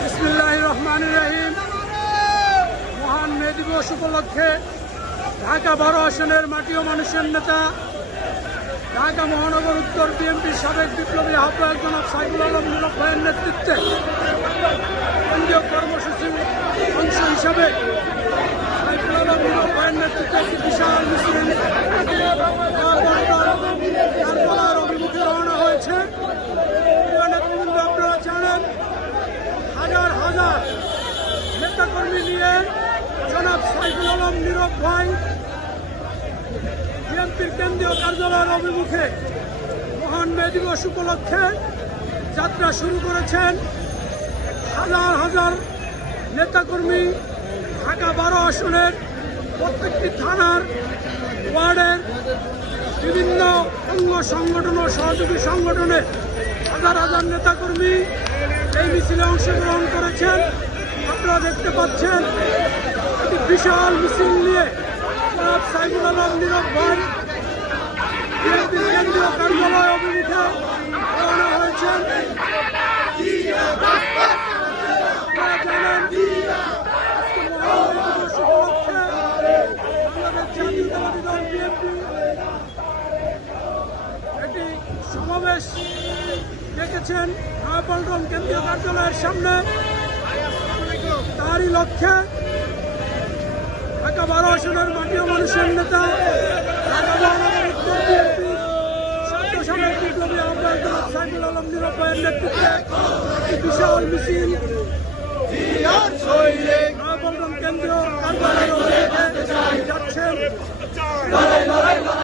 বিসমিল্লাহির রহমানির রহিম। মহান মে দিবস উপলক্ষে ঢাকা 12 আসনের মাটি ও মানুষের নেতা ঢাকা মহানগর উত্তর বিএনপির সাবেক বিপ্লবী আহ্বায়ক জনাব সাইফুল আলম নীরব ভাইয়ের নেতৃত্বে কেন্দ্রীয় কর্মসূচির অংশ হিসাবে সাইফুল আলম নীরব ভাইয়ের নেতৃত্বে একটি বিশাল মিছিল কারবালার অভিমুখে রওনা হয়েছে। আপনারা জানেন, হাজার হাজার নেতাকর্মী নিয়ে জনাব সাইফুল আলম নীরব ভাই বিএনপির কেন্দ্রীয় কার্যালয়ের অভিমুখে মহান মে দিবস উপলক্ষে যাত্রা শুরু করেছেন। হাজার হাজার নেতাকর্মী ঢাকা 12 আসনের প্রত্যেকটি থানার ওয়ার্ডের বিভিন্ন অঙ্গ সংগঠন ও সহযোগী সংগঠনের হাজার হাজার নেতাকর্মী এই মিছিলে অংশগ্রহণ করেছেন। আপনারা দেখতে পাচ্ছেন একটি বিশাল মিছিল নিয়ে জনাব সাইফুল আলম নীরব ভাই বিএনপির কেন্দ্রীয় কার্যালয় অভিমুখে রওনা হয়েছেন। আপনারা জানেন, আজকে মহান মে দিবস উপলক্ষে বাংলাদেশ জাতীয়তাবাদী দল বিএনপি একটি সমাবেশ ডেকেছেন নয়াপল্টন কেন্দ্রীয় কার্যালয়ের সামনে। তারই লক্ষ্যে ঢাকা 12 আসনের মাটি ও মানুষের নেতা ঢাকা মহানগর উত্তর বিএনপি সাবেক বিপ্লবী আহ্বায়ক জনাব সাইফুল আলম নীরব ভাইয়ের নেতৃত্বে একটি বিশাল মিছিল